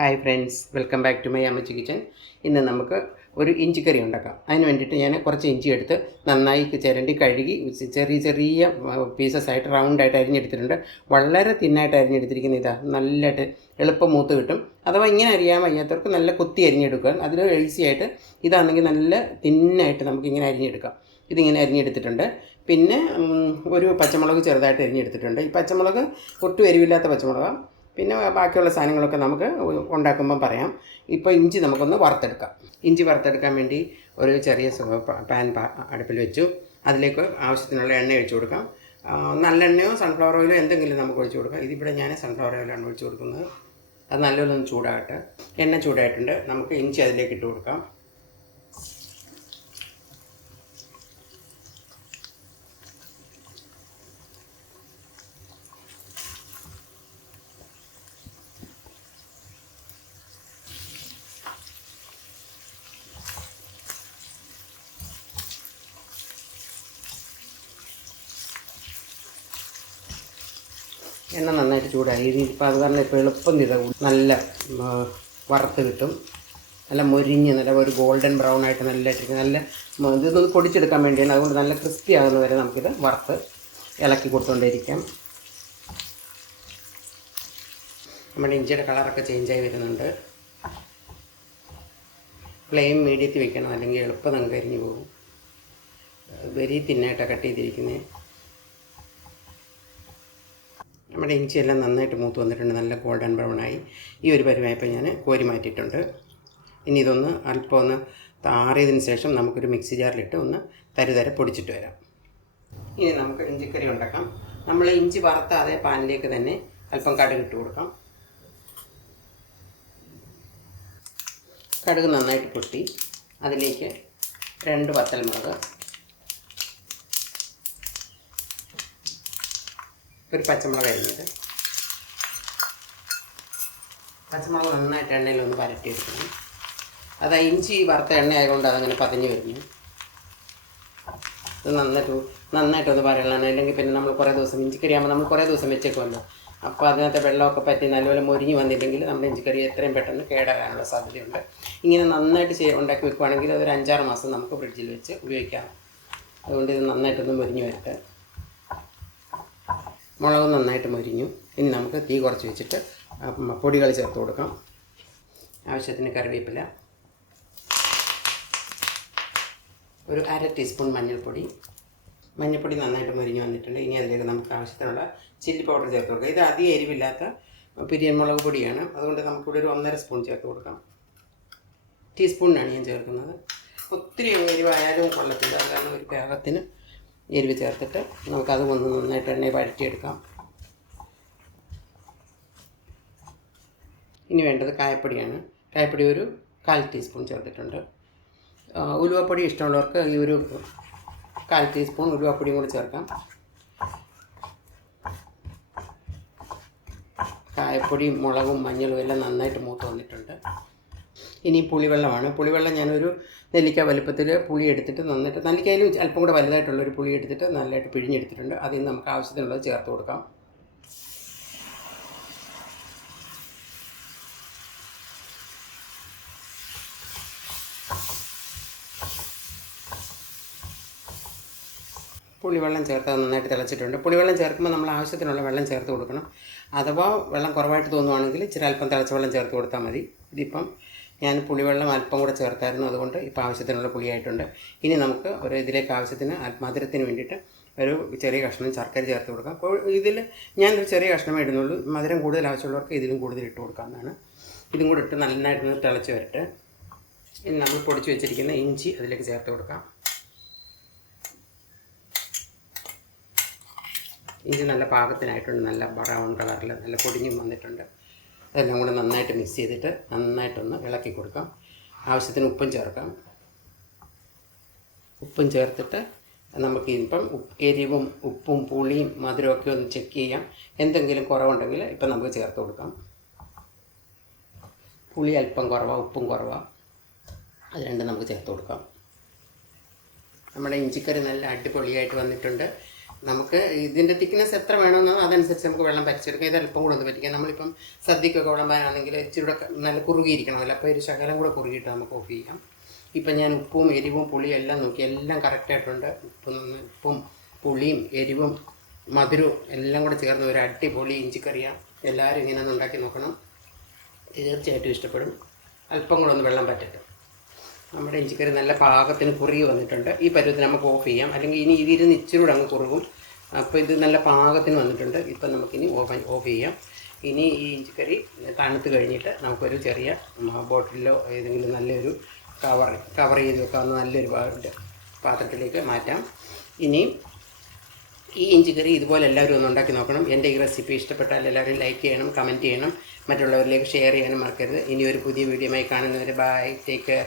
Hi friends welcome back to my Ammachi kitchen ഇന്ന് നമുക്ക് ഒരു ഇഞ്ചി കറി ഉണ്ടാക്കാം. അതിന് വേണ്ടിയിട്ട് ഞാൻ കുറച്ച് ഇഞ്ചി എടുത്ത് നന്നായി ചിരണ്ടി കഴുകി ചെറിയ ചെറിയ പീസസ് ആയിട്ട് റൗണ്ടായിട്ട് അരിഞ്ഞെടുത്തിട്ടുണ്ട്. വളരെ തിന്നായിട്ട് അരിഞ്ഞെടുത്തിരിക്കുന്ന ഇതാ. നല്ലതായിട്ട് എളുപ്പം മൂത്ത് കിട്ടും. അഥവാ ഇങ്ങനെ അരിയാൻ വയ്യാത്തവർക്ക് നല്ല കൊത്തി അരിഞ്ഞെടുക്കുക. അതിൽ ഈസി ആയിട്ട് ഇതാണെങ്കിൽ നല്ല തിന്നായിട്ട് നമുക്കിങ്ങനെ അരിഞ്ഞെടുക്കാം. ഇതിങ്ങനെ അരിഞ്ഞെടുത്തിട്ടുണ്ട്. പിന്നെ ഒരു പച്ചമുളക് ചെറുതായിട്ട് അരിഞ്ഞെടുത്തിട്ടുണ്ട്. ഈ പച്ചമുളക് ഒട്ടും എരിവില്ലാത്ത പച്ചമുളകാണ് പിന്നെ ബാക്കിയുള്ള സാധനങ്ങളൊക്കെ നമുക്ക് ഉണ്ടാക്കുമ്പം പറയാം. ഇപ്പോൾ ഇഞ്ചി നമുക്കൊന്ന് വറുത്തെടുക്കാം. ഇഞ്ചി വറുത്തെടുക്കാൻ വേണ്ടി ഒരു ചെറിയ പാൻ അടുപ്പിൽ വെച്ചു. അതിലേക്ക് ആവശ്യത്തിനുള്ള എണ്ണ ഒഴിച്ചു കൊടുക്കാം. നല്ല നല്ലെണ്ണയോ സൺഫ്ലവർ ഓയിലോ എന്തെങ്കിലും നമുക്ക് ഒഴിച്ചു കൊടുക്കാം. ഇതിവിടെ ഞാൻ സൺഫ്ലവർ ഓയിലാണ് ഒഴിച്ചു കൊടുക്കുന്നത്. അത് നല്ലപോലെ ഒന്ന് ചൂടാകട്ടെ. എണ്ണ ചൂടായിട്ടുണ്ട്. നമുക്ക് ഇഞ്ചി അതിലേക്ക് ഇട്ട് കൊടുക്കാം. എണ്ണ നന്നായിട്ട് ചൂടായി. ഇനിയിപ്പോൾ അത് കാരണം ഇപ്പോൾ എളുപ്പം ഇത് നല്ല വറുത്ത് കിട്ടും. നല്ല മൊരിഞ്ഞ് നല്ല ഒരു ഗോൾഡൻ ബ്രൗൺ ആയിട്ട് നല്ല നല്ല ഇതൊന്ന് പൊടിച്ചെടുക്കാൻ വേണ്ടിയാണ്. അതുകൊണ്ട് നല്ല ക്രിസ്പി ആകുന്ന വരെ നമുക്കിത് വറുത്ത് ഇളക്കി കൊടുത്തുകൊണ്ടിരിക്കാം നമ്മുടെ ഇഞ്ചിയുടെ കളറൊക്കെ ചേഞ്ചായി വരുന്നുണ്ട്. ഫ്ലെയിം മീഡിയത്തിൽ വെക്കണം. അല്ലെങ്കിൽ എളുപ്പം നമുക്ക് അരിഞ്ഞു പോകും. വെരി തിന്നായിട്ടാണ് കട്ട് ചെയ്തിരിക്കുന്നത് നമ്മുടെ ഇഞ്ചിയെല്ലാം നന്നായിട്ട് മൂത്ത് വന്നിട്ടുണ്ട് നല്ല ഗോൾഡൻ ബ്രൗൺ ആയി. ഈ ഒരു പരുവായപ്പോൾ ഞാൻ കോരി മാറ്റിയിട്ടുണ്ട്. ഇനി ഇതൊന്ന് അല്പം ഒന്ന് താറിയതിന് ശേഷം നമുക്കൊരു മിക്സി ജാറിലിട്ട് ഒന്ന് തരിതര പൊടിച്ചിട്ട് വരാം. ഇനി നമുക്ക് ഇഞ്ചിക്കറി ഉണ്ടാക്കാം. നമ്മൾ ഇഞ്ചി വറുത്താതെ പാനിലേക്ക് തന്നെ അല്പം കടുക് ഇട്ട് കൊടുക്കാം. കടുക് നന്നായിട്ട് പൊട്ടി. അതിലേക്ക് രണ്ട് വത്തൽമുളക് ഒരു പച്ചമുളക് അരിഞ്ഞത് പച്ചമുളക് നന്നായിട്ട് എണ്ണയിൽ ഒന്ന് വരട്ടിയെടുക്കണം അത് ഇഞ്ചി വറുത്ത എണ്ണ ആയതുകൊണ്ട് അതങ്ങനെ പതിഞ്ഞ് വരുന്നു ഇത് നന്നായിട്ട് നന്നായിട്ടൊന്ന് പറയണം അല്ലെങ്കിൽ പിന്നെ നമ്മൾ കുറേ ദിവസം ഇഞ്ചിക്കറി ആകുമ്പോൾ നമ്മൾ കുറേ ദിവസം വെച്ചേക്കുമല്ലോ. അപ്പോൾ അതിനകത്തെ വെള്ളമൊക്കെ പറ്റി നല്ലപോലെ മൊരിഞ്ഞ് വന്നില്ലെങ്കിൽ നമ്മുടെ ഇഞ്ചിക്കറി എത്രയും പെട്ടെന്ന് കേടാകാനുള്ള സാധ്യതയുണ്ട്. ഇങ്ങനെ നന്നായിട്ട് ചെയ്ത് ഉണ്ടാക്കി വെക്കുവാണെങ്കിൽ അതൊരു അഞ്ചാറ് മാസം നമുക്ക് ഫ്രിഡ്ജിൽ വെച്ച് ഉപയോഗിക്കാം. അതുകൊണ്ട് ഇത് നന്നായിട്ടൊന്ന് മൊരിഞ്ഞ് വരട്ടെ. മുളക് നന്നായിട്ട് മൊരിഞ്ഞു. ഇനി നമുക്ക് തീ കുറച്ച് വെച്ചിട്ട് പൊടികൾ ചേർത്ത് കൊടുക്കാം. ആവശ്യത്തിന് കറിവേപ്പില. ഒരു അര ടീസ്പൂൺ മഞ്ഞൾപ്പൊടി. മഞ്ഞൾപ്പൊടി നന്നായിട്ട് മൊരിഞ്ഞ് വന്നിട്ടുണ്ട്. ഇനി അതിലേക്ക് നമുക്ക് ആവശ്യത്തിനുള്ള ചില്ലി പൗഡർ ചേർത്ത് കൊടുക്കാം. ഇത് അധികം എരിവില്ലാത്ത പിരിയൻ മുളക് പൊടിയാണ്. അതുകൊണ്ട് നമുക്കിവിടെ ഒരു ഒന്നര സ്പൂൺ ചേർത്ത് കൊടുക്കാം. ടീസ്പൂണിനാണ് ഞാൻ ചേർക്കുന്നത്. ഒത്തിരി എരിവായാലും കൊള്ളത്തില്ല. അത് കാരണം ഒരു പാകത്തിന് എരിവ് ചേർത്തിട്ട് നമുക്കത് ഒന്ന് നന്നായിട്ട് എണ്ണയെ വഴറ്റിയെടുക്കാം. ഇനി വേണ്ടത് കായപ്പൊടിയാണ്. കായപ്പൊടി ഒരു കാൽ ടീസ്പൂൺ ചേർത്തിട്ടുണ്ട്. ഉലുവപ്പൊടി ഇഷ്ടമുള്ളവർക്ക് ഈ ഒരു കാൽ ടീസ്പൂൺ ഉലുവപ്പൊടിയും കൂടി ചേർക്കാം. കായപ്പൊടിയും മുളകും മഞ്ഞളും എല്ലാം നന്നായിട്ട് മൂത്ത് വന്നിട്ടുണ്ട്. ഇനി പുളിവെള്ളമാണ്. പുളിവെള്ളം ഞാനൊരു നെല്ലിക്ക വലുപ്പത്തിൽ പുളി എടുത്തിട്ട് നന്നായിട്ട് നെല്ലിക്കയിൽ അല്പം കൂടെ വലുതായിട്ടുള്ളൊരു പുളി എടുത്തിട്ട് നല്ലതായിട്ട് പിഴിഞ്ഞെടുത്തിട്ടുണ്ട്. അതിൽ നമുക്ക് ആവശ്യത്തിനുള്ളത് ചേർത്ത് കൊടുക്കാം. പുളിവെള്ളം ചേർത്ത് നന്നായിട്ട് തിളച്ചിട്ടുണ്ട്. പുളിവെള്ളം ചേർക്കുമ്പോൾ നമ്മൾ ആവശ്യത്തിനുള്ള വെള്ളം ചേർത്ത് കൊടുക്കണം. അഥവാ വെള്ളം കുറവായിട്ട് തോന്നുവാണെങ്കിൽ ഇച്ചിരി അല്പം തിളച്ച വെള്ളം ചേർത്ത് കൊടുത്താൽ മതി. ഇതിപ്പം ഞാൻ പുളിവെള്ളം അല്പം കൂടെ ചേർത്തായിരുന്നു. അതുകൊണ്ട് ഇപ്പോൾ ആവശ്യത്തിനുള്ള പുളിയായിട്ടുണ്ട്. ഇനി നമുക്ക് ഒരു ഇതിലേക്ക് ആവശ്യത്തിന് മധുരത്തിന് വേണ്ടിയിട്ട് ഒരു ചെറിയ കഷ്ണം ശർക്കര ചേർത്ത് കൊടുക്കാം. ഇതിൽ ഞാനൊരു ചെറിയ കഷ്ണമേ ഇടുന്നുള്ളൂ. മധുരം കൂടുതൽ ആവശ്യമുള്ളവർക്ക് ഇതിലും കൂടുതൽ ഇട്ട് കൊടുക്കാവുന്നതാണ്. ഇതും കൂടെ ഇട്ട് നന്നായിട്ടൊന്ന് തിളച്ച് വരട്ടെ. ഇനി നമ്മൾ പൊടിച്ച് വെച്ചിരിക്കുന്ന ഇഞ്ചി അതിലേക്ക് ചേർത്ത് കൊടുക്കാം. ഇഞ്ചി നല്ല പാകത്തിനായിട്ടുണ്ട്. നല്ല ബ്രൗൺ കളറിൽ നല്ല പൊടിഞ്ഞും വന്നിട്ടുണ്ട്. അതെല്ലാം കൂടെ നന്നായിട്ട് മിക്സ് ചെയ്തിട്ട് നന്നായിട്ടൊന്ന് ഇളക്കി കൊടുക്കാം. ആവശ്യത്തിന് ഉപ്പും ചേർക്കാം. ഉപ്പും ചേർത്തിട്ട് നമുക്ക് ഇപ്പം എരിവും ഉപ്പും പുളിയും മധുരമൊക്കെ ഒന്ന് ചെക്ക് ചെയ്യാം. എന്തെങ്കിലും കുറവുണ്ടെങ്കിൽ ഇപ്പം നമുക്ക് ചേർത്ത് കൊടുക്കാം. പുളി അല്പം കുറവാണ് ഉപ്പും കുറവാണ് അത് രണ്ടും നമുക്ക് ചേർത്ത് കൊടുക്കാം. നമ്മുടെ ഇഞ്ചിക്കറി നല്ല അടിപൊളിയായിട്ട് വന്നിട്ടുണ്ട്. നമുക്ക് ഇതിന്റെ തിക്നെസ് എത്ര വേണമെന്നോ അതനുസരിച്ച് നമുക്ക് വെള്ളം പറ്റിച്ചെടുക്കാം ഇത് അല്പം കൂടെ ഒന്ന് പറ്റിക്കാം നമ്മളിപ്പം സദ്യക്കൊക്കെ വിളമ്പാനാണെങ്കിൽ ഇച്ചിരി നല്ല കുറുകിയിരിക്കണമല്ലോ. അപ്പോൾ ഒരു ശകലം കൂടെ കുറുകിയിട്ട് നമുക്ക് ഓഫ് ചെയ്യാം. ഇപ്പം ഞാൻ ഉപ്പും എരിവും പുളിയും എല്ലാം നോക്കി. എല്ലാം കറക്റ്റായിട്ടുണ്ട് ഉപ്പും ഉപ്പും പുളിയും എരിവും മധുരവും എല്ലാം കൂടെ ചേർന്ന് ഒരു അടിപൊളി ഇഞ്ചിക്കറിയാണ് എല്ലാവരും ഇങ്ങനെ ഒന്ന് ഉണ്ടാക്കി നോക്കണം. തീർച്ചയായിട്ടും ഇഷ്ടപ്പെടും. അല്പം കൂടെ ഒന്ന് വെള്ളം പറ്റട്ടെ. നമ്മുടെ ഇഞ്ചിക്കറി നല്ല പാകത്തിന് കുറുകി വന്നിട്ടുണ്ട്. ഈ പരുവത്തിന് നമുക്ക് ഓഫ് ചെയ്യാം. അല്ലെങ്കിൽ ഇനി ഇതിരുന്ന് ഇച്ചിരി അങ്ങ് കുറുകും. അപ്പോൾ ഇത് നല്ല പാകത്തിന് വന്നിട്ടുണ്ട്. ഇപ്പം നമുക്കിനി ഓഫ് ഓഫ് ചെയ്യാം. ഇനി ഈ ഇഞ്ചിക്കറി തണുത്ത് കഴിഞ്ഞിട്ട് നമുക്കൊരു ചെറിയ ബോട്ടിലോ ഏതെങ്കിലും നല്ലൊരു കവർ കവർ ചെയ്ത് വെക്കാവുന്ന നല്ലൊരു പാത്രത്തിലേക്ക് മാറ്റാം. ഇനി ഈ ഇഞ്ചിക്കറി ഇതുപോലെ എല്ലാവരും ഒന്ന് ഉണ്ടാക്കി നോക്കണം. എന്റെ ഈ റെസിപ്പി ഇഷ്ടപ്പെട്ടാൽ എല്ലാവരും ലൈക്ക് ചെയ്യണം കമന്റ് ചെയ്യണം. മറ്റുള്ളവരിലേക്ക് ഷെയർ ചെയ്യാനും മറക്കരുത്. ഇനി ഒരു പുതിയ വീഡിയോയുമായി കാണുന്നവരെ bye take care